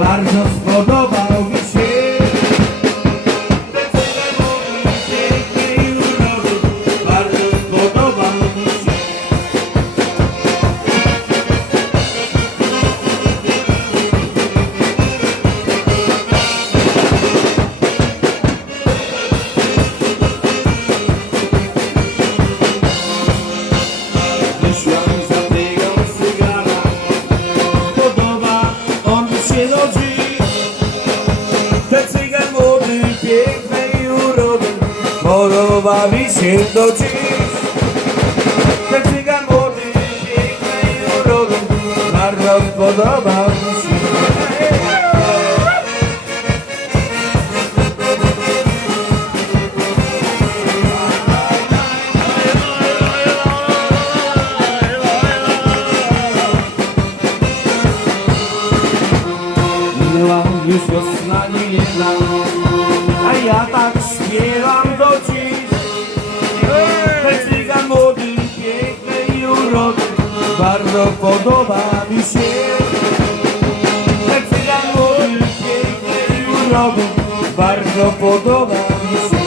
bardzo. va diciéndote que sigan por ti y yo lo arroz por abajo Yüz yosuna dinle Tak bardzo podoba mi się.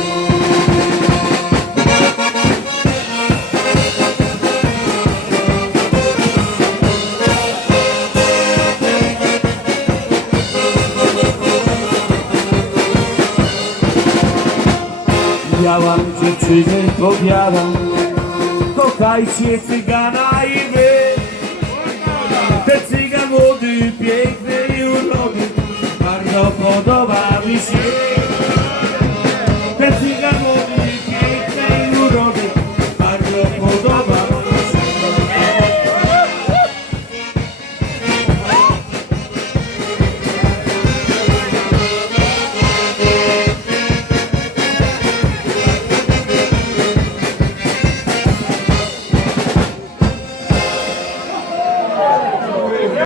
Miałam dziewczynę, powiadam, kochajcie cygana i wy. Córdoba, Vicente. Te sigamos